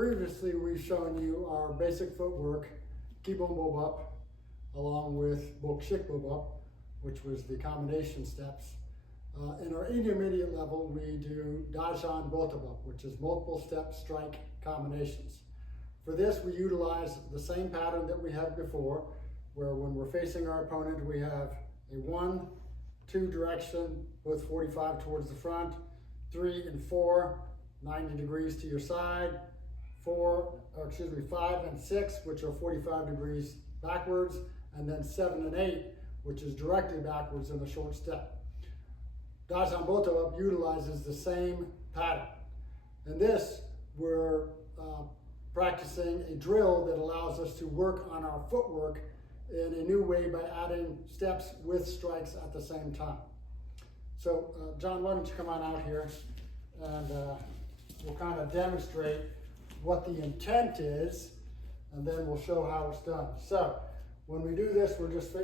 Previously, we've shown you our basic footwork, Tah Bup, along with Bok Shik Bup, which was the combination steps. In our intermediate level, we do Dajan Bup, which is multiple step strike combinations. For this, we utilize the same pattern that we had before, where when we're facing our opponent, we have a 1, 2 direction, both 45 towards the front, 3 and 4, 90 degrees to your side, 5 and 6, which are 45 degrees backwards, and then 7 and 8, which is directly backwards in the short step. Dajan Bup utilizes the same pattern. In this, we're practicing a drill that allows us to work on our footwork in a new way by adding steps with strikes at the same time. So, John, why don't you come on out here and we'll kind of demonstrate what the intent is, and then we'll show how it's done. So, when we do this,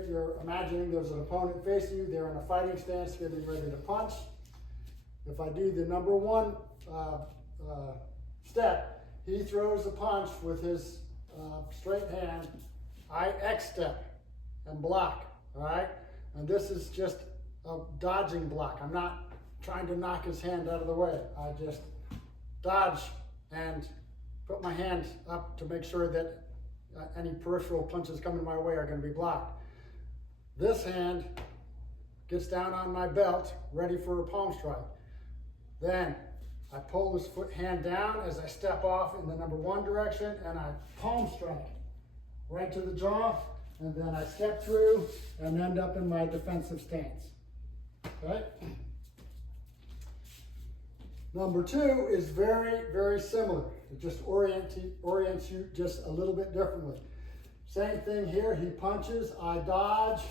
you're imagining there's an opponent facing you, they're in a fighting stance, getting ready to punch. If I do the number 1 step, he throws a punch with his straight hand, I X step and block, all right? And this is just a dodging block. I'm not trying to knock his hand out of the way. I just dodge and put my hand up to make sure that any peripheral punches coming my way are going to be blocked. This hand gets down on my belt, ready for a palm strike. Then I pull this hand down as I step off in the number 1 direction, and I palm strike right to the jaw, and then I step through and end up in my defensive stance. Okay? Number 2 is very, very similar. It just orients you just a little bit differently. Same thing here. He punches, I dodge,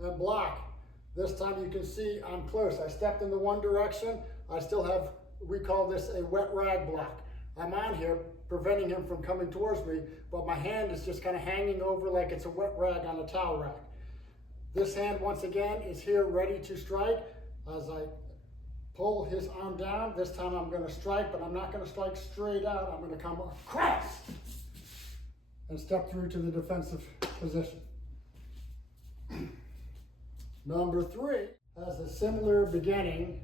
and block. This time you can see I'm close. I stepped in the 1 direction. I still have, we call this a wet rag block. I'm on here preventing him from coming towards me, but my hand is just kind of hanging over like it's a wet rag on a towel rack. This hand, once again, is here ready to strike. As I pull his arm down, this time I'm going to strike, but I'm not going to strike straight out. I'm going to come across and step through to the defensive position. Number 3 has a similar beginning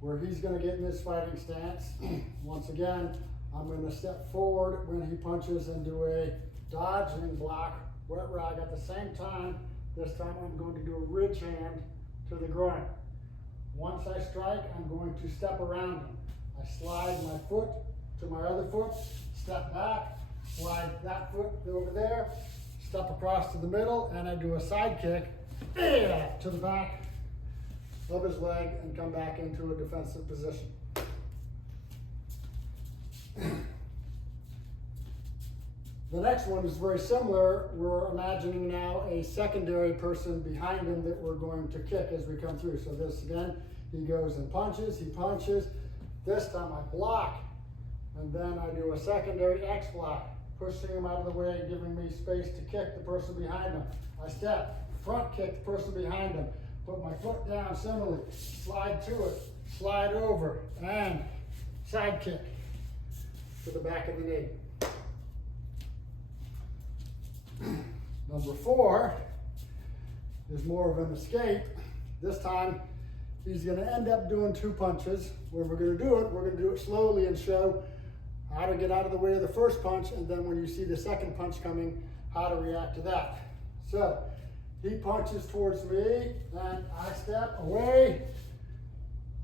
where he's going to get in his fighting stance. Once again, I'm going to step forward when he punches and do a dodge and block, wet rag. At the same time, this time I'm going to do a ridge hand to the groin. Once I strike, I'm going to step around him. I slide my foot to my other foot, step back, slide that foot over there, step across to the middle, and I do a side kick to the back of his leg and come back into a defensive position. The next one is very similar. We're imagining now a secondary person behind him that we're going to kick as we come through. So this again, he goes and punches, he punches. This time I block, and then I do a secondary X block, pushing him out of the way, giving me space to kick the person behind him. I step, front kick the person behind him, put my foot down similarly, slide to it, slide over, and side kick to the back of the knee. Number 4 is more of an escape. This time, he's going to end up doing 2 punches. When we're going to do it, we're going to do it slowly and show how to get out of the way of the first punch, and then when you see the second punch coming, how to react to that. So, he punches towards me, and I step away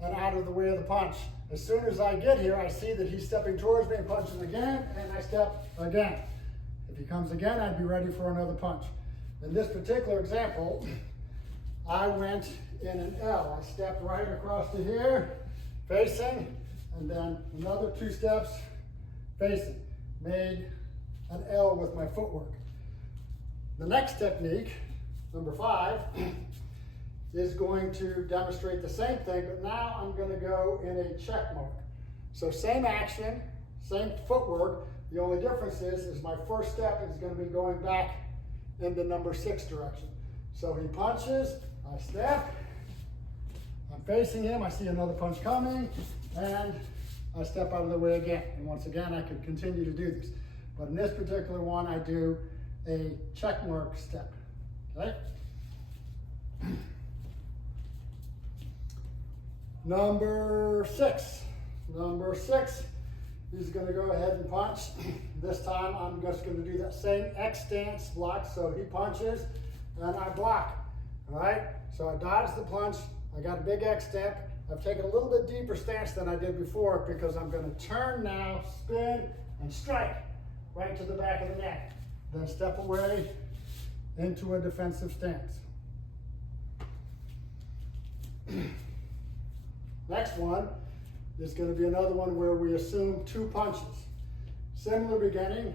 and out of the way of the punch. As soon as I get here, I see that he's stepping towards me and punches again, and I step again. If he comes again, I'd be ready for another punch. In this particular example, I went in an L. I stepped right across to here, facing, and then another 2 steps, facing. Made an L with my footwork. The next technique, number 5, is going to demonstrate the same thing, but now I'm going to go in a check mark. So same action, same footwork. The only difference is my first step is going to be going back in the number 6 direction. So he punches, I step, I'm facing him, I see another punch coming, and I step out of the way again. And once again, I could continue to do this. But in this particular one, I do a check mark step, okay? Number six, he's gonna go ahead and punch. This time, I'm just gonna do that same X stance block. So he punches, and I block, all right? So I dodge the punch, I got a big X step. I've taken a little bit deeper stance than I did before because I'm gonna turn now, spin, and strike right to the back of the neck. Then step away into a defensive stance. Next one is going to be another one where we assume 2 punches. Similar beginning,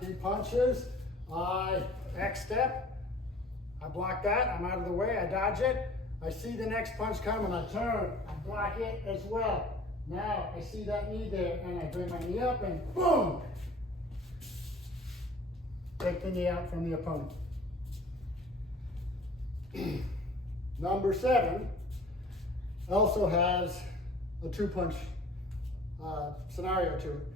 he punches, I X step, I block that, I'm out of the way, I dodge it, I see the next punch come and I turn, I block it as well. Now I see that knee there and I bring my knee up and boom! Take the knee out from the opponent. Number 7 also has a 2-punch scenario to it.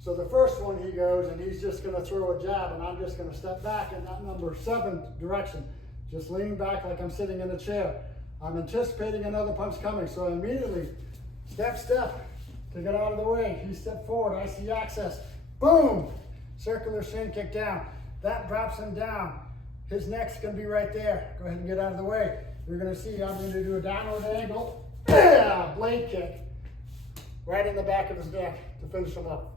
So the first one he goes and he's just going to throw a jab and I'm just going to step back in that number 7 direction. Just lean back like I'm sitting in a chair. I'm anticipating another punch coming, so I immediately step to get out of the way. He stepped forward, I see access. Boom! Circular shin kick down. That drops him down. His neck's going to be right there. Go ahead and get out of the way. You're going to see I'm going to do a downward angle. Blade kick. Right in the back of his neck to finish him up.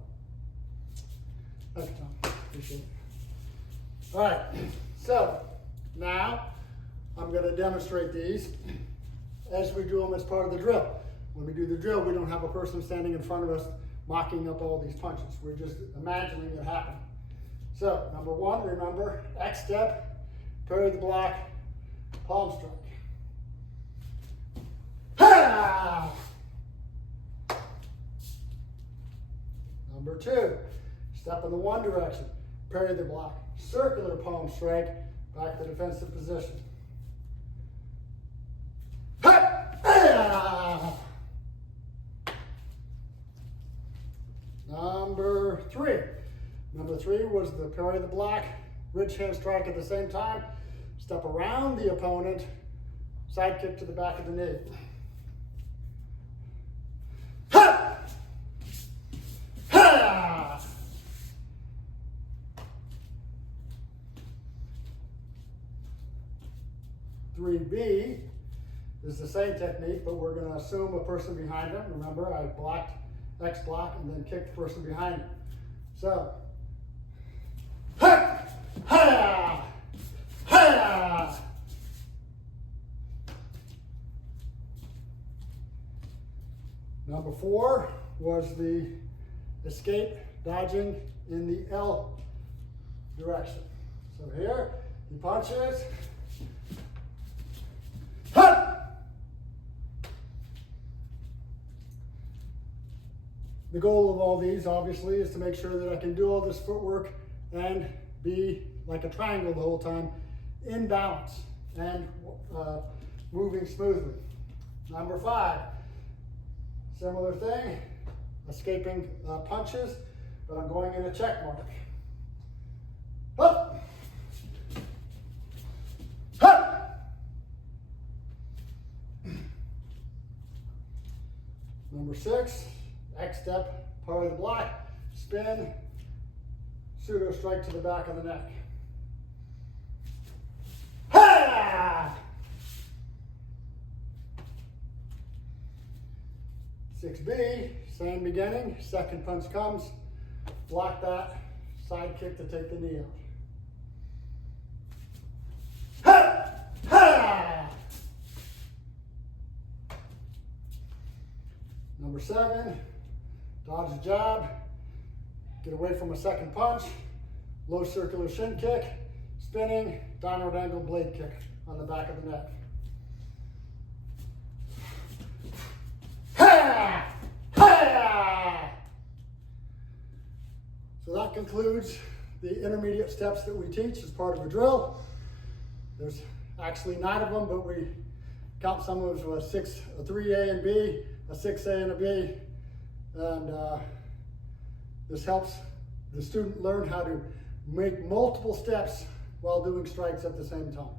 Thanks, Tom. Appreciate it. All right. So now I'm going to demonstrate these as we do them as part of the drill. When we do the drill, we don't have a person standing in front of us mocking up all these punches. We're just imagining it happening. So, number 1, remember, X step, parry the block, palm strike. Ha! Number 2, step in the one direction, parry the block, circular palm strike, back to defensive position. Ha! Number three was the parry the block, ridge hand strike at the same time, step around the opponent, side kick to the back of the knee. Ha! Ha! 3B is the same technique, but we're going to assume a person behind him. Remember, I blocked X block and then kicked the person behind him. So, ha! Ha! Ha! Number 4 was the escape dodging in the L direction. So here, he punches. Ha! The goal of all these, obviously, is to make sure that I can do all this footwork and be like a triangle the whole time, in balance and moving smoothly. Number 5, similar thing, escaping punches, but I'm going in a check mark. Up. Up. Number 6, X step, parry the block, spin, pseudo strike to the back of the neck. Ha! 6B, same beginning, second punch comes, block that, side kick to take the knee out. Ha! Ha! Number 7, dodge the jab, get away from a second punch, low circular shin kick, spinning, downward angle blade kick on the back of the neck. Ha! Ha! So that concludes the intermediate steps that we teach as part of a drill. There's actually 9 of them, but we count some of them as a 3A and B, a 6A and a B, And this helps the student learn how to make multiple steps while doing strikes at the same time.